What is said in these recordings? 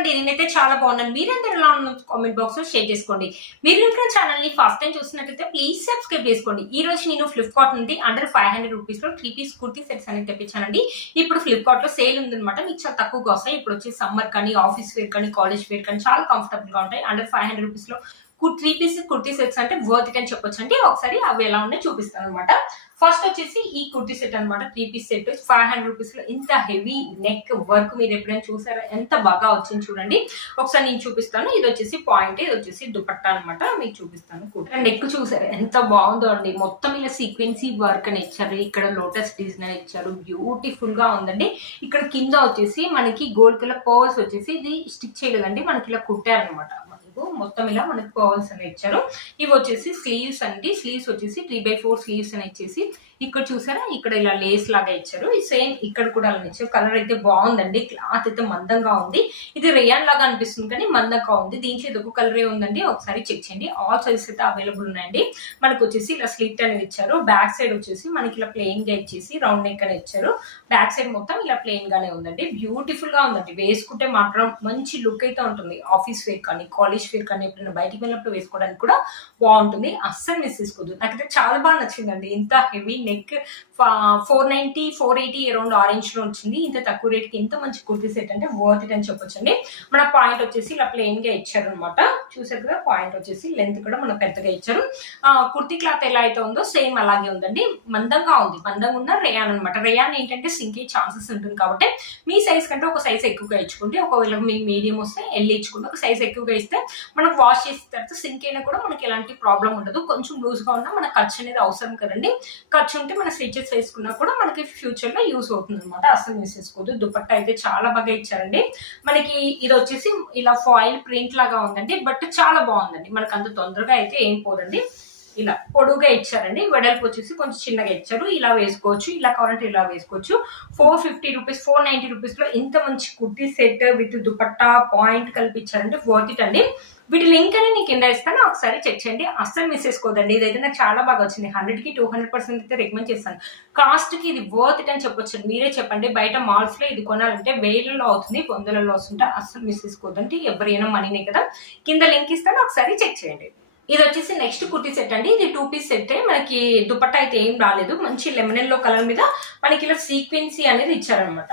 అండి, నేనైతే చాలా బాగున్నాను. మీరందరూ ఎలా ఉన్నారు కామెంట్ బాక్స్ లో షేర్ చేసుకోండి. మీరు ఇంకా ఛానల్ ని ఫస్ట్ టైం చూస్తున్నట్లయితే ప్లీజ్ సబ్స్క్రైబ్ చేసుకోండి. ఈ రోజు నేను ఫ్లిప్కార్ట్ నుండి అండర్ 500 రూపీస్ లో 3 పీస్ కుర్తీ సెట్స్ అనేది తెప్పించానండి. ఇప్పుడు ఫ్లిప్కార్ట్ లో సేల్ ఉందన్నమాట. మీకు చాలా తక్కువగా వస్తాయి. ఇప్పుడు వచ్చి సమ్మర్ కానీ, ఆఫీస్ వేర్ కానీ, కాలేజ్ వేర్ కానీ చాలా కంఫర్టబుల్ గా ఉంటాయి. అండర్ 500 రూపీస్ లో 3 పీస్ కుర్తీ సెట్స్ అంటే వర్త్ ఇట్ అని చెప్పొచ్చు అండి. ఒకసారి అవి ఎలా ఉన్నాయో చూపిస్తాను అనమాట. ఫస్ట్ వచ్చేసి ఈ కుర్తీ సెట్ అనమాట. 3 పీస్ సెట్ 500 రూపీస్ లో ఇంత హెవీ నెక్ వర్క్ మీరు ఎప్పుడైనా చూసారా? ఎంత బాగా వచ్చింది చూడండి. ఒకసారి నేను చూపిస్తాను. ఇది వచ్చేసి పాయింట్, ఇది వచ్చేసి దుపట్టా అనమాట. మీకు చూపిస్తాను. నెక్ చూసారా ఎంత బాగుందో అండి. మొత్తం ఇలా సీక్వెన్సీ వర్క్ అని ఇచ్చారు. ఇక్కడ లోటస్ డిజైన్ ఇచ్చారు. బ్యూటిఫుల్ గా ఉందండి. ఇక్కడ కింద వచ్చేసి మనకి గోల్డ్ కలర్ పర్ల్స్ వచ్చేసి ఇది స్టిక్ చేయలేదండి, మనకి ఇలా కుట్టారనమాట. మొత్తం ఇలా మనకి పర్ల్స్ అని ఇచ్చారు. ఇవి వచ్చేసి స్లీవ్స్ అండి. స్లీవ్స్ వచ్చేసి 3/4 స్లీవ్స్ అని ఇచ్చేసి ఇక్కడ చూసారా, ఇక్కడ ఇలా లేస్ లాగా ఇచ్చారు. ఈ సేమ్ ఇక్కడ కూడా అలా ఇచ్చారు. కలర్ అయితే బాగుందండి. క్లాత్ అయితే మందంగా ఉంది. ఇది రేయాన్ లాగా అనిపిస్తుంది కానీ మందంగా ఉంది. దీంట్లో ఇది ఒక కలరే ఉందండి. ఒకసారి చెక్ చేయండి. ఆల్ సైజెస్ అయితే అవైలబుల్ ఉన్నాయండి. మనకు వచ్చేసి ఇలా స్లిట్ అనేది ఇచ్చారు. బ్యాక్ సైడ్ వచ్చేసి మనకి ఇలా ప్లెయిన్ గా ఇచ్చేసి రౌండ్ నెక్ అని ఇచ్చారు. బ్యాక్ సైడ్ మొత్తం ఇలా ప్లెయిన్ గానే ఉందండి. బ్యూటిఫుల్ గా ఉందండి. వేసుకుంటే మాత్రం మంచి లుక్ అయితే ఉంటుంది. ఆఫీస్ వేర్ కానీ, కాలేజ్ వేర్ కానీ, ఎప్పుడైనా బయటికి వెళ్ళినప్పుడు వేసుకోవడానికి కూడా బాగుంటుంది. అస్సలు మిస్ చేసుకోవద్దు. నాకైతే చాలా బాగా నచ్చిందండి. ఇంత హెవీ నెక్ 490, 480 అరౌండ్ ఆరెంజ్ లో వచ్చింది. ఇంత తక్కువ రేట్ కి ఇంత మంచి కుర్తీ సెట్ అంటే వర్త్ ఇట్ అని చెప్పొచ్చండి. మన పాయింట్ వచ్చేసి ఇలా ప్లెయిన్ గా ఇచ్చారు అనమాట. చూసారు కదా, పాయింట్ వచ్చేసి లెంత్ కూడా మనం పెద్దగా ఇచ్చారు. కుర్తీ క్లాత్ ఎలా అయితే ఉందో సేమ్ అలాగే ఉందండి. మందంగా ఉంది. మందంగా ఉన్న రేయాన్ అనమాట. రేయాన్ ఏంటంటే సింక్ అయ్యే ఛాన్సెస్ ఉంటుంది కాబట్టి మీ సైజ్ కంటే ఒక సైజ్ ఎక్కువగా ఇచ్చుకుంటే, ఒకవేళ మీ మీడియం వస్తే ఎల్లి ఇచ్చుకుంటే ఒక సైజ్ ఎక్కువగా ఇస్తే మనకు వాష్ చేసిన తర్వాత సింక్ అయినా కూడా మనకి ఎలాంటి ప్రాబ్లం ఉండదు. కొంచెం లూజ్ గా ఉన్నా మనకు ఖర్చు అనేది అవసరం కదండి. ఖర్చు ఉంటే మన స్టిచెస్ వేసుకున్నా కూడా మనకి ఫ్యూచర్ లో యూస్ అవుతుంది అనమాట. అసలు మిస్ చేసుకోవద్దు. దుపట్టా అయితే చాలా బాగా ఇచ్చారండి. మనకి ఇది వచ్చేసి ఇలా ఫాయిల్ ప్రింట్ లాగా ఉందండి. బట్ చాలా బాగుందండి. మనకు అంత తొందరగా అయితే ఏం పోదండి. ఇలా పొడుగా ఇచ్చారండి. వెడల్పు వచ్చేసి కొంచెం చిన్నగా ఇచ్చారు. ఇలా వేసుకోవచ్చు, ఇలా కావాలంటే ఇలా వేసుకోవచ్చు. 450 రూపీస్, 490 రూపీస్ లో ఇంత మంచి kurti set with dupatta point కల్పించారండి. వర్త్ ఇట్ అండి. వీటి లింక్ అని నేను కింద ఇస్తాను, ఒకసారి చెక్ చేయండి. అస్సలు మిస్ చేసుకోదండి. ఇదైతే నాకు చాలా బాగా వచ్చింది. 100కి 200% అయితే రికమెండ్ చేస్తాను. కాస్ట్ కి ఇది వర్త్ ఇట్ అని చెప్పొచ్చు. మీరే చెప్పండి. బయట మాల్స్ లో ఇది కొనాలంటే వేలలో అవుతుంది, వందలలో వస్తుంటే అస్సలు మిస్ చేసుకోదండి. ఎవరైనా మనీనే కదా. కింద లింక్ ఇస్తాను, ఒకసారి చెక్ చేయండి. ఇది వచ్చేసి నెక్స్ట్ కుర్తీ సెట్ అండి. ఇది 2 పీస్ సెట్. మనకి దుపట్టా అయితే ఏం రాలేదు. మంచి లెమన్ ఎల్లో కలర్ మీద మనకి ఇలా సీక్వెన్సీ అనేది ఇచ్చారనమాట.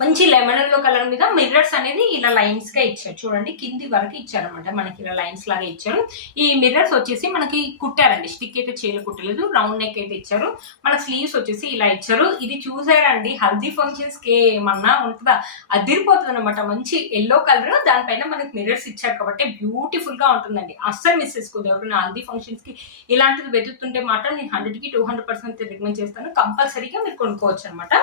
మంచి లెమన్ ఎల్లో కలర్ మీద మిర్రర్స్ అనేది ఇలా లైన్స్ గా ఇచ్చారు. చూడండి, కింది వరకు ఇచ్చారనమాట. మనకి ఇలా లైన్స్ లాగా ఇచ్చారు. ఈ మిర్రర్స్ వచ్చేసి మనకి కుట్టారండి. స్టిక్ అయితే చేయలు కుట్టలేదు. రౌండ్ నెక్ అయితే ఇచ్చారు. మన స్లీవ్స్ వచ్చేసి ఇలా ఇచ్చారు. ఇది చూసారండి, హల్దీ ఫంక్షన్స్ కి ఏమన్నా ఉంటుందా, అదిరిపోతుంది అనమాట. మంచి ఎల్లో కలర్, దానిపైన మనకి మిర్రర్స్ ఇచ్చారు కాబట్టి బ్యూటిఫుల్ గా ఉంటుందండి. అస్సలు మిస్ చేసుకోదు. ఎవరైనా హల్దీ ఫంక్షన్స్ కి ఇలాంటిది వెతుకుతుంటే మాత్రం నేను 100కి 200% రికమెండ్ చేస్తాను. కంపల్సరీగా మీరు కొనుక్కోవచ్చు అనమాట.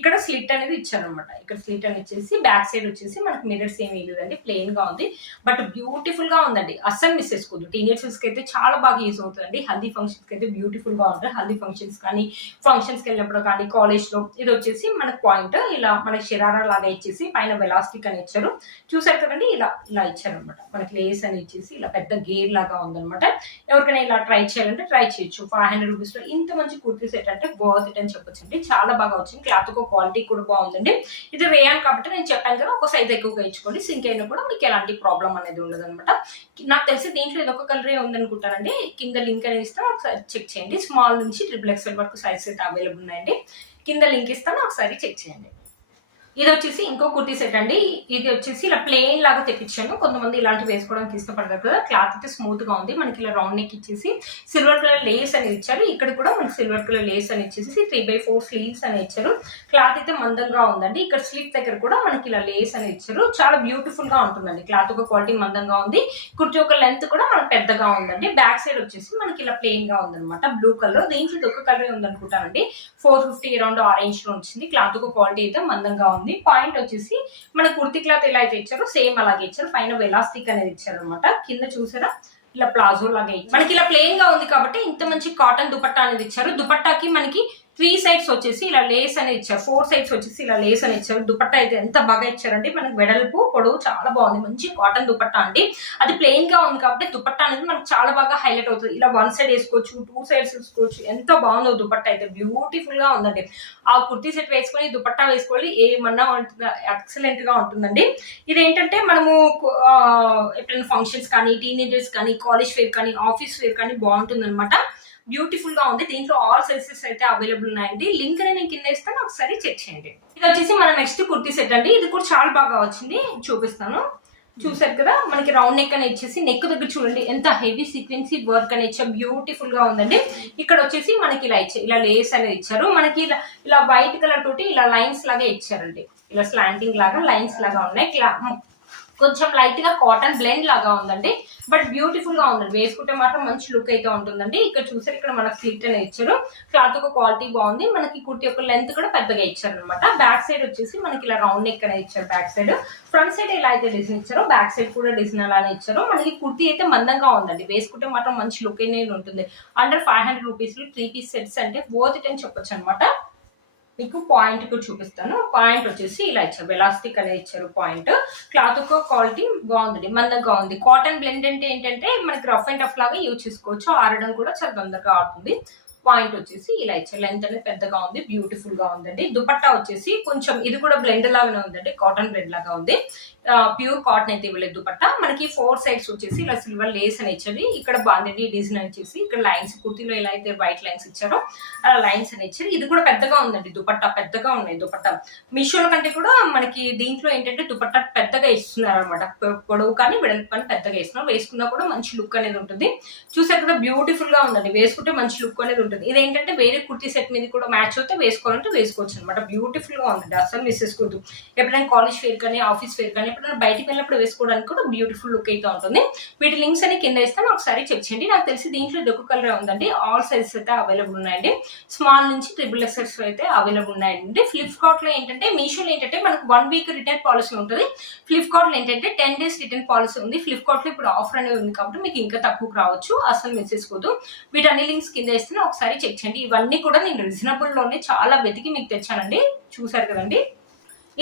ఇక్కడ స్లిట్ అనేది ఇచ్చారనమాట. ఇక్కడ స్లిట్ అని ఇచ్చేసి బ్యాక్ సైడ్ వచ్చేసి మనకి మిర్రర్స్ ఏమీ లేదండి. ప్లెయిన్ గా ఉంది, బట్ బ్యూటిఫుల్ గా ఉందండి. అస్సలు మిస్ చేసుకోవద్దు. టీనేజర్స్ కి అయితే చాలా బాగా యూజ్ అవుతుందండి. హల్దీ ఫంక్షన్స్ కి అయితే బ్యూటిఫుల్ గా ఉంటుంది. హల్దీ ఫంక్షన్స్ కానీ, ఫంక్షన్స్ కి వెళ్ళినప్పుడు కానీ, కాలేజ్ లో. ఇది వచ్చేసి మనకి పాయింట్ ఇలా మనకి శరారా లాగా ఇచ్చేసి పైన వెలాస్టిక్ అని ఇచ్చారు. చూసారు కదండి, ఇలా ఇలా ఇచ్చారనమాట. మనకి లేస్ అని ఇచ్చేసి ఇలా పెద్ద గేర్ లాగా ఉందనమాట. ఎవరికైనా ఇలా ట్రై చేయాలంటే ట్రై చేయొచ్చు. 500 రూపీస్ లో ఇంత మంచి కుర్తీ సెట్ అంటే వర్త్ ఇట్ అని చెప్పొచ్చు అండి. చాలా బాగా వచ్చింది. క్లాత్ క్వాలిటీ కూడా బాగుందండి. ఇది రేయాన్ కాబట్టి నేను చెప్పాను కదా, ఒక సైజ్ ఎక్కువగా ఇచ్చుకోండి. సింక్ అయినా కూడా మీకు ఎలాంటి ప్రాబ్లం అనేది ఉండదు అనమాట. నాకు తెలిసి దీంట్లో ఇది ఒక కలరే ఉందనుకుంటానండి. కింద లింక్ అనేది ఇస్తాను, ఒకసారి చెక్ చేయండి. స్మాల్ నుంచి XXL వరకు సైజ్ అయితే అవైలబుల్ ఉన్నాయండి. కింద లింక్ ఇస్తాను, ఒకసారి చెక్ చేయండి. ఇది వచ్చేసి ఇంకో కుర్తీ సెట్ అండి. ఇది వచ్చేసి ఇలా ప్లెయిన్ లాగా తెప్పించాను. కొంతమంది ఇలాంటివి వేసుకోవడానికి ఇష్టపడతారు కదా. క్లాత్ అయితే స్మూత్ గా ఉంది. మనకి ఇలా రౌండ్ నెక్ ఇచ్చేసి సిల్వర్ కలర్ లేస్ అని ఇచ్చారు. ఇక్కడ కూడా మనకి సిల్వర్ కలర్ లేస్ అని ఇచ్చేసి 3/4 స్లీవ్స్ అని ఇచ్చారు. క్లాత్ అయితే మందంగా ఉందండి. ఇక్కడ స్లీవ్ దగ్గర కూడా మనకి ఇలా లేస్ అని ఇచ్చారు. చాలా బ్యూటిఫుల్ గా ఉంటుందండి. క్లాత్ ఒక క్వాలిటీ మందంగా ఉంది. కుర్తీ ఒక లెంత్ కూడా మనకు పెద్దగా ఉందండి. బ్యాక్ సైడ్ వచ్చేసి మనకి ఇలా ప్లెయిన్ గా ఉందన్నమాట. Blue colour. దీంట్లో ఇది ఒక కలర్ ఉందనుకుంటానండి. 450 అరౌండ్ ఆరెంజ్ లో వచ్చింది. క్లాత్ ఒక క్వాలిటీ అయితే మందంగా ఉంది. పాయింట్ వచ్చేసి మన కుర్తీ క్లాత్ ఎలా అయితే ఇచ్చారో సేమ్ అలాగే ఇచ్చారు. పైన వెలాస్టిక్ అనేది ఇచ్చారు అనమాట. కింద చూసారా, ఇలా ప్లాజో లాగా మనకి ఇలా ప్లెయిన్ గా ఉంది కాబట్టి ఇంత మంచి కాటన్ దుపట్టా అనేది ఇచ్చారు. దుపట్టాకి మనకి 3 సైడ్స్ వచ్చేసి ఇలా లేస్ అనేది ఇచ్చారు, 4 సైడ్స్ వచ్చేసి ఇలా లేస్ అని ఇచ్చారు. దుపట్టా అయితే ఎంత బాగా ఇచ్చారంటే మనకి వెడల్పు పొడవు చాలా బాగుంది, మంచి కాటన్ దుపట్టా అండి. అది ప్లెయిన్ గా ఉంది కాబట్టి దుపట్టా అనేది మనకు చాలా బాగా హైలైట్ అవుతుంది. ఇలా 1 సైడ్ వేసుకోవచ్చు, 2 సైడ్స్ వేసుకోవచ్చు. ఎంత బాగుందో దుపట్టా అయితే, బ్యూటిఫుల్ గా ఉందండి. ఆ కుర్తీ సెట్ వేసుకొని దుపట్టా వేసుకోవాలి, ఏమన్నా ఉంటుంది, ఎక్సలెంట్ గా ఉంటుందండి. ఇదేంటంటే మనము ఎప్పుడైనా ఫంక్షన్స్ కానీ, టీనేజర్స్ కానీ, కాలేజ్ వేర్ కానీ, ఆఫీస్ వేర్ కానీ బాగుంటుంది అనమాట. బ్యూటిఫుల్ గా ఉంది. దీంట్లో ఆల్ సైజెస్ అయితే అవైలబుల్ ఉన్నాయండి. లింక్ నేను కింద ఇస్తాను, ఒకసారి చెక్ చేయండి. ఇది వచ్చేసి మన నెక్స్ట్ కుర్తీ సెట్ అండి. ఇది కూడా చాలా బాగా వచ్చింది, చూపిస్తాను. చూసారు కదా, మనకి రౌండ్ నెక్ అని ఇచ్చేసి నెక్ దగ్గర చూడండి ఎంత హెవీ సీక్వెన్సీ వర్క్ అని ఇచ్చారు, బ్యూటిఫుల్ గా ఉందండి. ఇక్కడ వచ్చేసి మనకి ఇలా ఇచ్చారు, ఇలా లేస్ అనేది ఇచ్చారు. మనకి ఇలా వైట్ కలర్ తోటి ఇలా లైన్స్ లాగా ఇచ్చారండి, ఇలా స్లాంటింగ్ లాగా లైన్స్ లాగా ఉన్నాయి. కొంచెం లైట్ గా కాటన్ బ్లెండ్ లాగా ఉందండి, బట్ బ్యూటిఫుల్ గా ఉందండి. వేసుకుంటే మాత్రం మంచి లుక్ అయితే ఉంటుందండి. ఇక్కడ చూసారు, ఇక్కడ మనకు స్లిట్ అనేది ఇచ్చారు. క్లాత్ ఒక క్వాలిటీ బాగుంది. మనకి కుర్తి యొక్క లెంత్ కూడా పెద్దగా ఇచ్చారు అనమాట. బ్యాక్ సైడ్ వచ్చేసి మనకి ఇలా రౌండ్ నెక్ అనేది ఇచ్చారు బ్యాక్ సైడ్. ఫ్రంట్ సైడ్ ఎలా అయితే డిజైన్ ఇచ్చారో బ్యాక్ సైడ్ కూడా డిజైన్ అలానే ఇచ్చారు. మనకి కుర్తి అయితే మందంగా ఉందండి, వేసుకుంటే మాత్రం మంచి లుక్ అనేది ఉంటుంది. అండర్ 500 రూపీస్ 3 పీస్ సెట్స్ అంటే వర్త్ ఇట్ అని చెప్పొచ్చు అనమాట. మీకు పాయింట్ కూడా చూపిస్తాను. పాయింట్ వచ్చేసి ఇలా ఇచ్చారు, ఎలాస్టిక్ అనేది ఇచ్చారు పాయింట్. క్లాత్ యొక్క క్వాలిటీ బాగుంది, మందంగా ఉంది. కాటన్ బ్లెండ్ అంటే ఏంటంటే మనకి రఫ్ అండ్ టఫ్ లాగా యూజ్ చేసుకోవచ్చు, ఆడడం కూడా చాలా తొందరగా ఆడుతుంది. పాయింట్ వచ్చేసి ఇలా ఇచ్చారు, లెంత్ అనేది పెద్దగా ఉంది, బ్యూటిఫుల్ గా ఉందండి. దుపట్టా వచ్చేసి కొంచెం ఇది కూడా బ్లెండ్ లాగానే ఉందండి, కాటన్ బ్లెండ్ లాగా ఉంది. ప్యూర్ కాటన్ అయితే ఇవ్వలేదు దుపట్టా. మనకి 4 సైడ్స్ వచ్చేసి ఇలా సిల్వర్ లేస్ అని ఇచ్చారు. ఇక్కడ బాండెడ్డి డిజైన్ అని ఇచ్చేసి ఇక్కడ లైన్స్, కుర్తీలో ఎలా అయితే వైట్ లైన్స్ ఇచ్చారో అలా లైన్స్ అని ఇచ్చారు. ఇది కూడా పెద్దగా ఉందండి దుపట్టా, పెద్దగా ఉన్నాయి దుపట్టా. మీషోల కంటే కూడా మనకి దీంట్లో ఏంటంటే దుపట్టా పెద్దగా ఇస్తున్నారు అనమాట, పొడవు కానీ వెడల్పు కానీ పెద్దగా ఇస్తున్నారు. వేసుకున్నా కూడా మంచి లుక్ అనేది ఉంటుంది. చూసారు కూడా బ్యూటిఫుల్ గా ఉందండి, వేసుకుంటే మంచి లుక్ అనేది ఉంటుంది. ఇదేంటంటే వేరే కుర్తీ సెట్ మీద కూడా మ్యాచ్ అవుతే వేసుకోవాలంటే వేసుకోవచ్చు అనమాట. బ్యూటిఫుల్ గా ఉందండి, అసలు మిస్ చేసుకోవద్దు. ఎప్పుడైనా కాలేజ్ వేర్ కానీ, ఆఫీస్ వేర్ కానీ, ఎప్పుడైనా బయటికి వెళ్ళినప్పుడు వేసుకోవడానికి కూడా బ్యూటిఫుల్ లుక్ అయితే ఉంటుంది. వీటి లింక్స్ అని కింద ఇస్తాను, ఒకసారి చెక్ చేయండి. నాకు తెలిసి దీంట్లో ఇది ఒక కలర్ ఉందండి. ఆల్ సైజెస్ అయితే అవైలబుల్ ఉన్నాయండి, స్మాల్ నుంచి XXS అయితే అవైలబుల్ ఉన్నాయండి. ఫ్లిప్కార్ట్ లో ఏంటంటే, మీషోలో ఏంటంటే మనకు 1 వీక్ రిటర్న్ పాలసీ ఉంటుంది. ఫ్లిప్కార్ట్ లో ఏంటంటే 10 days రిటర్న్ పాలసీ ఉంది. ఫ్లిప్కార్ట్ లో ఇప్పుడు ఆఫర్ అనేది ఉంది కాబట్టి మీకు ఇంకా తక్కువకు రావచ్చు, అసలు మిస్ చేసుకోవద్దు. వీటన్ని లింక్స్ కింద ఇస్తాను, ఒకసారి చెక్ చేయండి. ఇవన్నీ కూడా నేను రీజనబుల్ లోనే చాలా వెతికి మీకు తెచ్చానండి. చూసారు కదండి,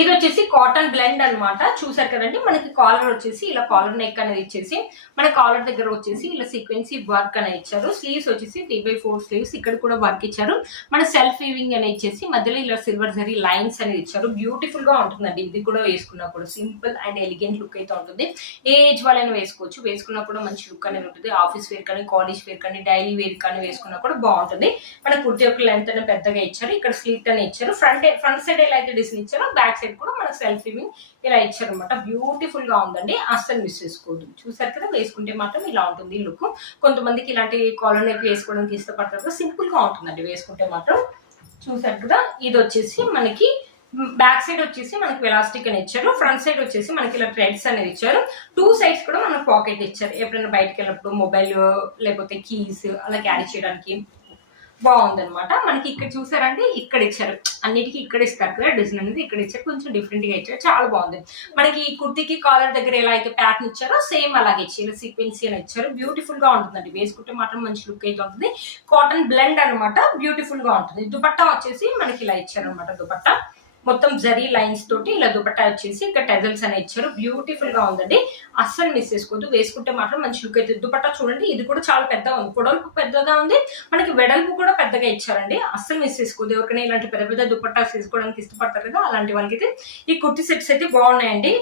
ఇది వచ్చేసి కాటన్ బ్లెండ్ అనమాట. చూసారు కదండి, మనకి కాలర్ వచ్చేసి ఇలా కాలర్ నెక్ అనేది ఇచ్చేసి మన కాలర్ దగ్గర వచ్చేసి ఇలా సీక్వెన్సీ వర్క్ అనేది ఇచ్చారు. స్లీవ్స్ వచ్చేసి 3/4 స్లీవ్స్, ఇక్కడ కూడా వర్క్ ఇచ్చారు. మన సెల్ఫ్ వీవింగ్ అనేది ఇచ్చేసి మధ్యలో ఇలా సిల్వర్ జరీ లైన్స్ అనేది ఇచ్చారు. బ్యూటిఫుల్ గా ఉంటుందండి. ఇది కూడా వేసుకున్నా కూడా సింపుల్ అండ్ ఎలిగెంట్ లుక్ అయితే ఉంటుంది. ఏ ఏజ్ వాళ్ళైనా వేసుకోవచ్చు, వేసుకున్నా కూడా మంచి లుక్ అనేది ఉంటుంది. ఆఫీస్ వేర్ కానీ, కాలేజ్ వేర్ కానీ, డైలీ వేర్ కానీ వేసుకున్నా కూడా బాగుంటుంది. మన కుర్తి యొక్క లెంత్ అనేది పెద్దగా ఇచ్చారు. ఇక్కడ స్లిట్ అని ఇచ్చారు. ఫ్రంట్ సైడ్ ఎలా అయితే డిజైన్ ఇచ్చారో బ్యాక్ సైడ్ కూడా మన సెల్ఫ్ వీవింగ్ ఇలా ఇచ్చారు అనమాట. బ్యూటిఫుల్ గా ఉందండి, అస్సలు మిస్ చేసుకోవద్దు. చూసారు కదా, వేసుకుంటే మాత్రం ఇలా ఉంటుంది లుక్. కొంతమందికి ఇలాంటి కాలర్ నెక్ వేసుకోవడానికి ఇష్టపడతారు, సింపుల్ గా ఉంటుందండి వేసుకుంటే మాత్రం. చూసారు కదా, ఇది వచ్చేసి మనకి బ్యాక్ సైడ్ వచ్చేసి మనకి ఎలాస్టిక్ అని ఇచ్చారు. ఫ్రంట్ సైడ్ వచ్చేసి మనకి ఇలా థ్రెడ్స్ అనేది ఇచ్చారు. 2 సైడ్స్ కూడా మనకు పాకెట్ ఇచ్చారు, ఎప్పుడైనా బయటకు వెళ్ళినప్పుడు మొబైల్ లేకపోతే కీస్ అలా క్యారీ చేయడానికి బాగుందనమాట. మనకి ఇక్కడ చూసారంటే ఇక్కడ ఇచ్చారు, అన్నిటికీ ఇక్కడ ఇస్తారు కదా డిజైన్ అనేది, ఇక్కడ ఇచ్చారు. కొంచెం డిఫరెంట్ గా ఇచ్చారు, చాలా బాగుంది. మనకి ఈ కుర్తికి కాలర్ దగ్గర ఎలా అయితే ప్యాటర్న్ ఇచ్చారో సేమ్ అలాగే ఇచ్చారు, సీక్వెన్సీ అని ఇచ్చారు. బ్యూటిఫుల్ గా ఉంటుందండి, వేసుకుంటే మాత్రం మంచి లుక్ అయితే ఉంటుంది. కాటన్ బ్లెండ్ అనమాట, బ్యూటిఫుల్ గా ఉంటుంది. దుపట్టా వచ్చేసి మనకి ఇలా ఇచ్చారు అనమాట. దుపట్టా మొత్తం జరీ లైన్స్ తోటి ఇలా దుపట్టా వచ్చేసి ఇక్కడ టెజల్స్ అని ఇచ్చారు. బ్యూటిఫుల్ గా ఉందండి, అస్సలు మిస్ చేసుకోవద్దు. వేసుకుంటే మాత్రం మంచి లుక్ అయితే. దుపట్టా చూడండి, ఇది కూడా చాలా పెద్దగా ఉంది, పొడవుకు పెద్దగా ఉంది, మనకి వెడల్పు కూడా పెద్దగా ఇచ్చారండి. అస్సలు మిస్ చేసుకోవద్దు. ఎవరికైనా ఇలాంటి పెద్ద పెద్ద దుపట్టాస్ వేసుకోవడానికి ఇష్టపడతారు కదా, అలాంటి వాళ్ళకి అయితే ఈ కుర్తి సెట్స్ అయితే బాగున్నాయండి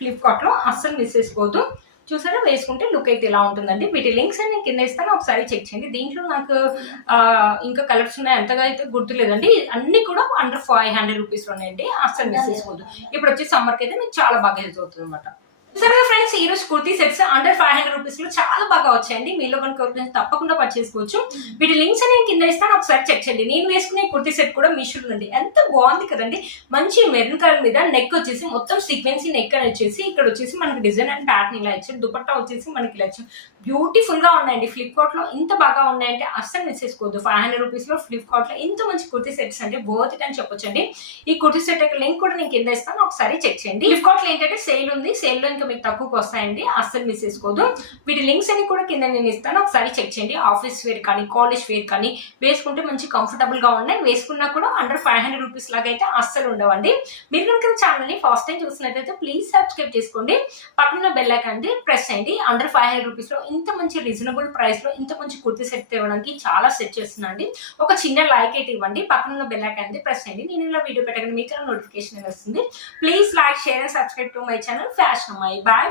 ఫ్లిప్కార్ట్ లో, అస్సలు మిస్ చేసుకోవద్దు. చూసారా, వేసుకుంటే లుక్ అయితే ఇలా ఉంటుందండి. వీటి లింక్స్ అని కింద ఇస్తాను, ఒకసారి చెక్ చేయండి. దీంట్లో నాకు ఇంకా కలర్స్ ఉన్నాయి, అంతగా అయితే గుర్తులేదండి. అన్ని కూడా అండర్ 500 రూపీస్ ఉన్నాయండి, అస్సలు మిస్ చేసుకోవద్దు. ఇప్పుడు వచ్చి సమ్మర్కి అయితే మీకు చాలా బాగా యూజ్ అవుతుంది అనమాట. సరే ఫ్రెండ్స్, ఈ రోజు కుర్తీ సెట్స్ అండర్ 500 రూపీస్ లో చాలా బాగా వచ్చాయండి. మీలో కనుక తప్పకుండా పర్చేసుకోవచ్చు. వీటి లింక్స్ నేను కింద ఇస్తాను, ఒకసారి చెక్ చేయండి. నేను వేసుకునే కుర్తీ సెట్ కూడా మీషోలో ఉంది, ఎంత బాగుంది కదండి. మంచి మెరూన్ కలర్ మీద నెక్ వచ్చేసి మొత్తం సీక్వెన్సీ నెక్ అని వచ్చేసి ఇక్కడ వచ్చేసి మనకి డిజైన్ అండ్ ప్యాటర్న్ ఇలా ఇచ్చారు. దుపట్టా వచ్చేసి మనకి ఇలా ఇచ్చారు. బ్యూటిఫుల్ గా ఉన్నాయండి. ఫ్లిప్కార్ట్ లో ఇంత బాగా ఉన్నాయంటే అస్సలు మిస్ చేసుకోవద్దు. 500 రూపీస్ లో ఫ్లిప్కార్ట్ లో ఇంత మంచి కుర్తీ సెట్స్ అంటే వర్త్ ఇట్ అని చెప్పొచ్చండి. ఈ కుర్తీ సెట్ యొక్క లింక్ కూడా నేను కింద ఇస్తాను, ఒకసారి చెక్ చేయండి. ఫ్లిప్కార్ట్ లో ఏంటంటే సేల్ ఉంది, సేల్ లో ఇంకా మీకు తక్కువకి వస్తాయండి, అస్సలు మిస్ చేసుకోవద్దు. వీటి లింక్స్ అన్ని కూడా కింద నేను ఇస్తాను, ఒకసారి చెక్ చేయండి. ఆఫీస్ వేర్ కానీ కాలేజ్ వేర్ కానీ వేసుకుంటే మంచి కంఫర్టబుల్ గా ఉన్నాయి. వేసుకున్నా కూడా అండర్ 500 రూపీస్ లాగా అయితే అస్సలు ఉండవండి. మీరు కనుక ఛానల్ ని ఫస్ట్ టైం చూసినట్లయితే ప్లీజ్ సబ్స్క్రైబ్ చేసుకోండి. పక్కన బెల్ ఐకాన్ ప్రెస్ చేయండి. అండర్ 500 రూపీస్ లో ఇంత మంచి రీజనబుల్ ప్రైస్ లో ఇంత మంచి కుర్తీ సెట్ ఇవ్వడానికి చాలా సెట్ చేస్తున్నాండి. ఒక చిన్న లైక్ అయితే ఇవ్వండి, పక్కన బెల్ ఐకాన్ ప్రెస్ చేయండి. నేను ఇలా వీడియో పెట్టగానే మీకు నోటిఫికేషన్ వస్తుంది. Please like, share and subscribe to my channel fashion అమ్మాయి. బాయ్.